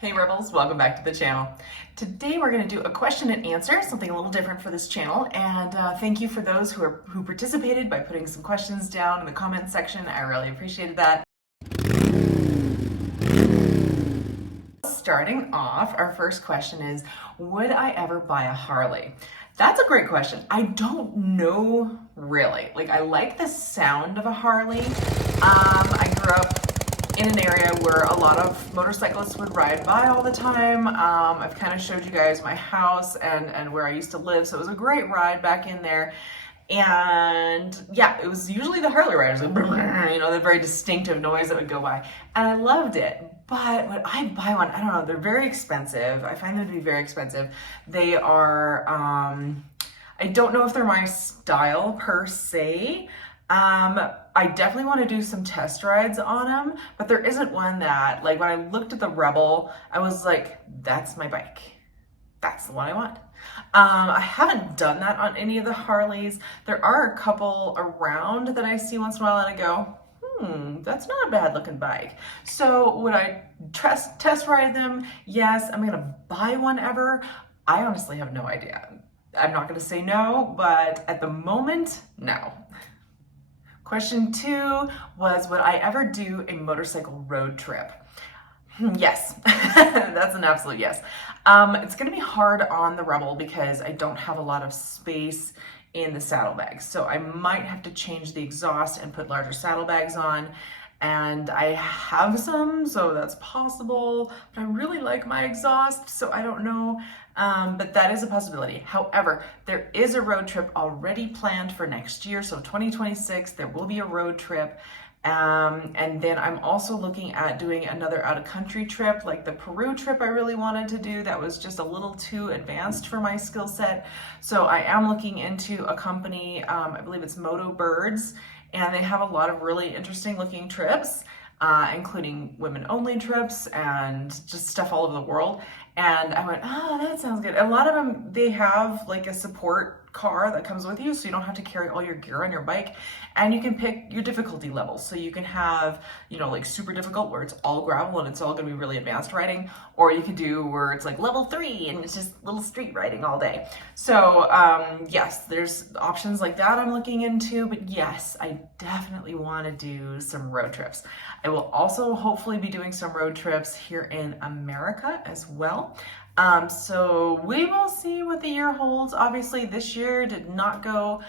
Hey Rebels, welcome back to the channel. Today we're going to do a question and answer, something a little different for this channel, and thank you for those who participated by putting some questions down in the comment section. I really appreciated that. Starting off, our first question is, would I ever buy a Harley? That's a great question. I don't know really. I like the sound of a Harley. I grew up in an area where a lot of motorcyclists would ride by all the time. I've kind of showed you guys my house and where I used to live, so it was a great ride back in there. And yeah, it was usually the Harley riders, like, the very distinctive noise that would go by. And I loved it. But when I buy one, I don't know, they're very expensive. I find them to be very expensive. They are, I don't know if they're my style per se. I definitely want to do some test rides on them, but there isn't one that, when I looked at the Rebel, I was like, that's my bike. That's the one I want. I haven't done that on any of the Harleys. There are a couple around that I see once in a while and I go, that's not a bad looking bike. So would I test ride them? Yes. Am I going to buy one ever? I honestly have no idea. I'm not going to say no, but at the moment, no. Question 2 was, would I ever do a motorcycle road trip? Yes, that's an absolute yes. It's going to be hard on the Rebel because I don't have a lot of space in the saddlebags. So I might have to change the exhaust and put larger saddlebags on. And I have some, so that's possible, but I really like my exhaust, so I don't know, but that is a possibility. However, there is a road trip already planned for next year, so 2026, there will be a road trip. And then I'm also looking at doing another out-of-country trip, like the Peru trip I really wanted to do. That was just a little too advanced for my skill set. So I am looking into a company, I believe it's Moto Birds, and they have a lot of really interesting looking trips, including women only trips and just stuff all over the world. And I went, oh, that sounds good. A lot of them, they have like a support car that comes with you, so you don't have to carry all your gear on your bike, and you can pick your difficulty levels. So you can have, like super difficult where it's all gravel and it's all going to be really advanced riding, or you could do where it's like level 3 and it's just little street riding all day. So yes, there's options like that I'm looking into, but yes, I definitely want to do some road trips. I will also hopefully be doing some road trips here in America as well. So we will see what the year holds. Obviously, this year did not go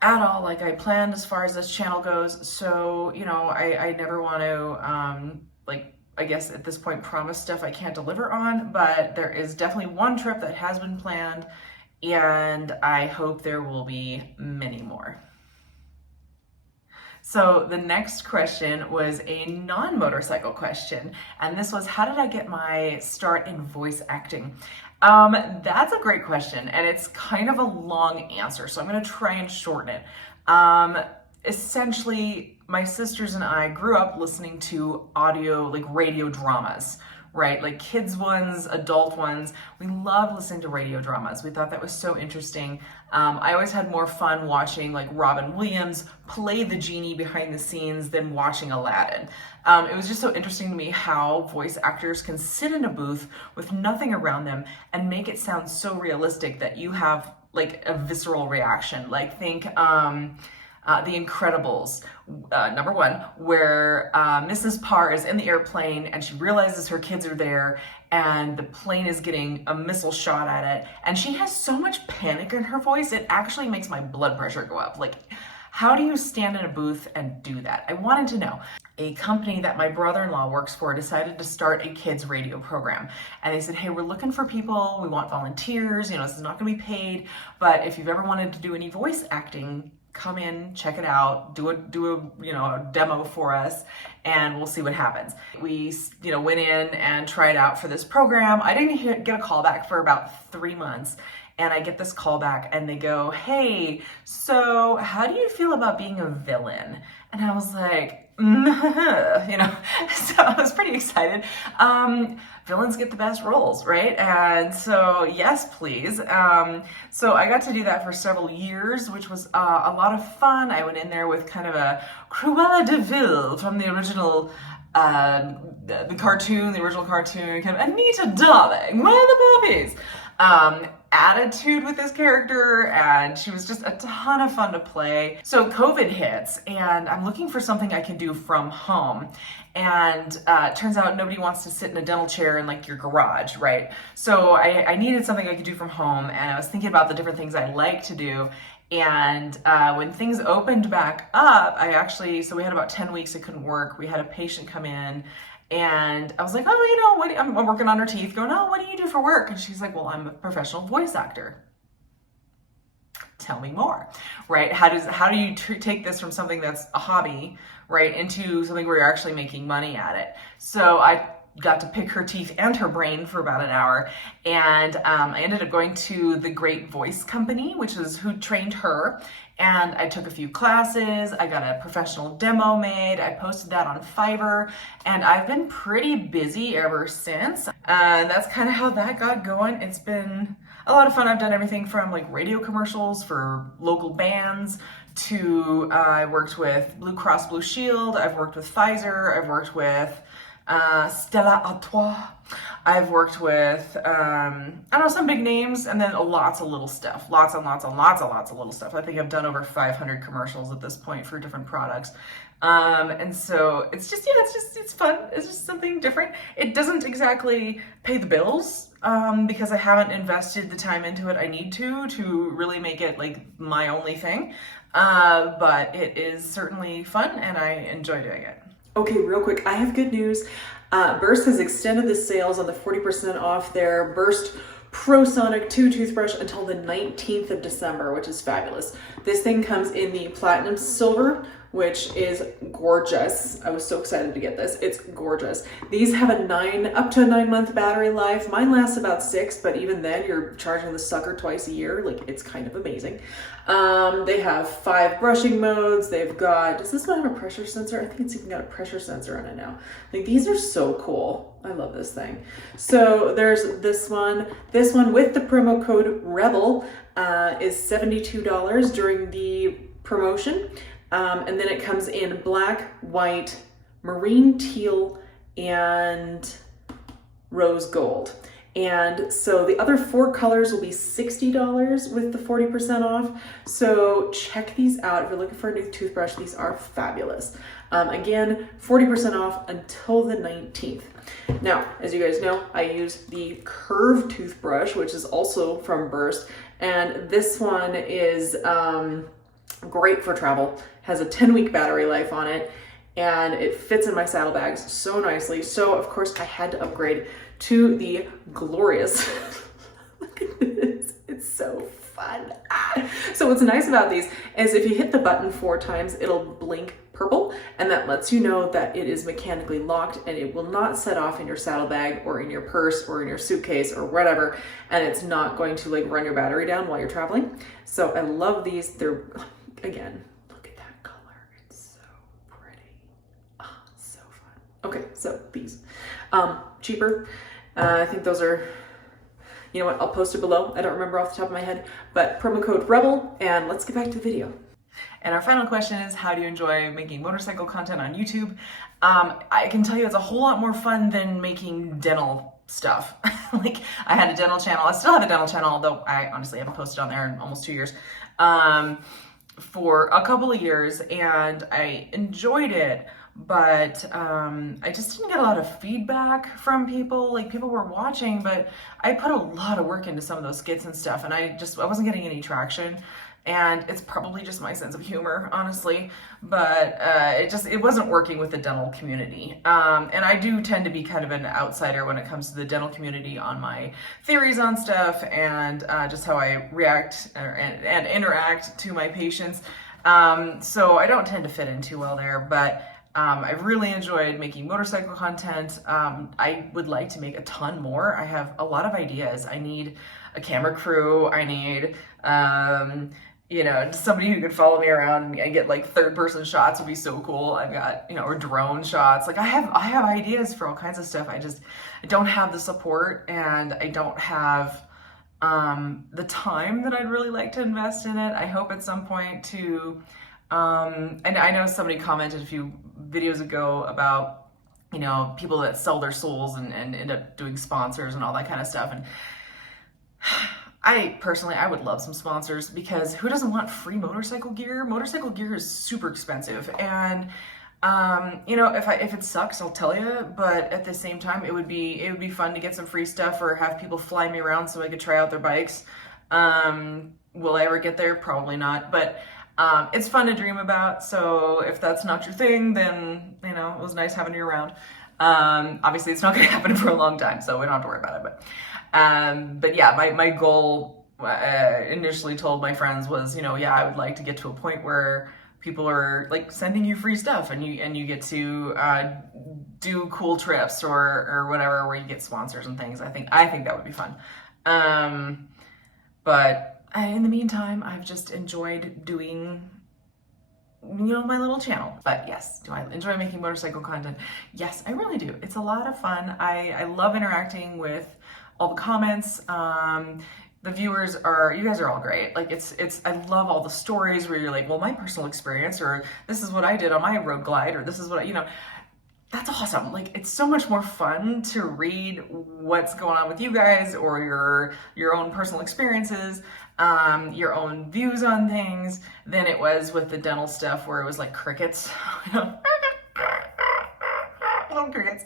at all like I planned as far as this channel goes. So, I never want to, I guess at this point, promise stuff I can't deliver on, but there is definitely one trip that has been planned, and I hope there will be many more. So the next question was a non-motorcycle question, and this was, how did I get my start in voice acting? That's a great question, and it's kind of a long answer, so I'm going to try and shorten it. Essentially, my sisters and I grew up listening to audio, radio dramas, right? Like kids ones, adult ones. We loved listening to radio dramas. We thought that was so interesting. I always had more fun watching Robin Williams play the genie behind the scenes than watching Aladdin. It was just so interesting to me how voice actors can sit in a booth with nothing around them and make it sound so realistic that you have a visceral reaction. Think The Incredibles, number 1, where Mrs. Parr is in the airplane and she realizes her kids are there and the plane is getting a missile shot at it, and she has so much panic in her voice, it actually makes my blood pressure go up. How do you stand in a booth and do that? I wanted to know. A company that my brother-in-law works for decided to start a kids radio program. And they said, hey, we're looking for people. We want volunteers. This is not going to be paid. But if you've ever wanted to do any voice acting, come in, check it out, do a demo for us, and we'll see what happens. We, went in and tried out for this program. I didn't get a call back for about 3 months. And I get this call back and they go, hey, so how do you feel about being a villain? And I was like, so I was pretty excited. Villains get the best roles, right? And so, yes, please. So I got to do that for several years, which was a lot of fun. I went in there with kind of a Cruella de Vil from the original the cartoon, the original cartoon, kind of Anita darling, where are the puppies? Attitude with this character, and she was just a ton of fun to play. So COVID hits, and I'm looking for something I can do from home. And it turns out nobody wants to sit in a dental chair in like your garage, right? So I needed something I could do from home, and I was thinking about the different things I like to do. And when things opened back up, so we had about 10 weeks I couldn't work. We had a patient come in, and I was like, oh, I'm working on her teeth, going, oh, what do you do for work? And she's like, well, I'm a professional voice actor. Tell me more, right? How do you take this from something that's a hobby, right, into something where you're actually making money at it? So I got to pick her teeth and her brain for about an hour, and I ended up going to the Great Voice Company, which is who trained her, and I took a few classes. I got a professional demo made. I posted that on Fiverr, and I've been pretty busy ever since. And that's kind of how that got going. It's been a lot of fun. I've done everything from like radio commercials for local bands to I worked with Blue Cross Blue Shield. I've worked with Pfizer. I've worked with Stella Artois. I've worked with, some big names, and then lots of little stuff. Lots and lots of little stuff. I think I've done over 500 commercials at this point for different products. And so it's fun. It's just something different. It doesn't exactly pay the bills, because I haven't invested the time into it I need to really make it like my only thing. But it is certainly fun, and I enjoy doing it. Okay, real quick, I have good news. Burst has extended the sales on the 40% off their Burst ProSonic 2 toothbrush until the 19th of December, which is fabulous. This thing comes in the platinum silver, which is gorgeous. I was so excited to get this. It's gorgeous. These have up to a 9-month battery life. Mine lasts about 6, but even then you're charging the sucker twice a year. Like, it's kind of amazing. They have 5 brushing modes. They've got, does this one have a pressure sensor? I think it's even got a pressure sensor on it now. Like, these are so cool. I love this thing. So there's this one. This one with the promo code REBEL is $72 during the promotion. And then it comes in black, white, marine teal, and rose gold. And so the other 4 colors will be $60 with the 40% off. So check these out. If you're looking for a new toothbrush, these are fabulous. Again, 40% off until the 19th. Now, as you guys know, I use the curved toothbrush, which is also from Burst. And this one is great for travel, has a 10-week battery life on it, and it fits in my saddlebags so nicely. So of course I had to upgrade to the glorious, look at this, it's so fun. So what's nice about these is if you hit the button 4 times, it'll blink purple, and that lets you know that it is mechanically locked, and it will not set off in your saddlebag or in your purse or in your suitcase or whatever, and it's not going to like run your battery down while you're traveling. So I love these. They're, again, look at that color. It's so pretty. Ah, so fun. Okay, so these. Cheaper. I think those are, you know what, I'll post it below. I don't remember off the top of my head, but promo code REBEL, and let's get back to the video. And our final question is, how do you enjoy making motorcycle content on YouTube? I can tell you it's a whole lot more fun than making dental stuff. Like, I had a dental channel. I still have a dental channel, although I honestly haven't posted on there in almost 2 years. For a couple of years, and I enjoyed it, but I just didn't get a lot of feedback from people. Like, people were watching, but I put a lot of work into some of those skits and stuff, and I wasn't getting any traction. And it's probably just my sense of humor, honestly, but it wasn't working with the dental community. And I do tend to be kind of an outsider when it comes to the dental community on my theories on stuff and just how I react and interact to my patients. So I don't tend to fit in too well there, but I've really enjoyed making motorcycle content. I would like to make a ton more. I have a lot of ideas. I need a camera crew. I need, somebody who could follow me around and get like 3rd-person shots would be so cool. I've got, or drone shots. Like, I have ideas for all kinds of stuff. I don't have the support, and I don't have the time that I'd really like to invest in it. I hope at some point to, and I know somebody commented a few videos ago about you know, people that sell their souls and end up doing sponsors and all that kind of stuff. And I personally, I would love some sponsors, because who doesn't want free motorcycle gear? Motorcycle gear is super expensive, and you know, if it sucks, I'll tell you. But at the same time, it would be fun to get some free stuff, or have people fly me around so I could try out their bikes. Will I ever get there? Probably not. But it's fun to dream about. So if that's not your thing, then you know, it was nice having you around. Obviously, it's not going to happen for a long time, so we don't have to worry about it. But yeah, my goal initially told my friends was, you know, yeah, I would like to get to a point where people are like sending you free stuff, and you get to do cool trips or whatever, where you get sponsors and things. I think that would be fun. But in the meantime, I've just enjoyed doing, you know, my little channel. But yes, do I enjoy making motorcycle content? Yes, I really do. It's a lot of fun. I love interacting with all the comments. The viewers you guys are all great. Like I love all the stories where you're like, well, my personal experience, or this is what I did on my road glide, or this is what you know, that's awesome. Like, it's so much more fun to read what's going on with you guys, or your own personal experiences, your own views on things, than it was with the dental stuff where it was like crickets, you know, little crickets.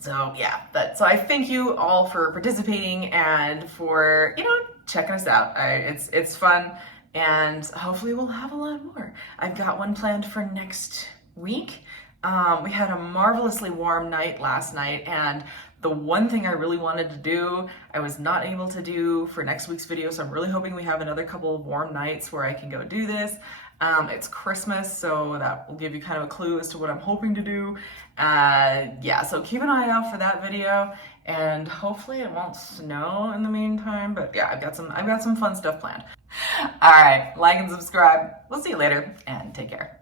So yeah, so I thank you all for participating and for, you know, checking us out. It's fun, and hopefully we'll have a lot more. I've got one planned for next week. We had a marvelously warm night last night, and the one thing I really wanted to do, I was not able to do for next week's video, so I'm really hoping we have another couple of warm nights where I can go do this. It's Christmas, so that will give you kind of a clue as to what I'm hoping to do. Yeah, so keep an eye out for that video, and hopefully it won't snow in the meantime. But yeah, I've got some fun stuff planned. All right, like and subscribe. We'll see you later, and take care.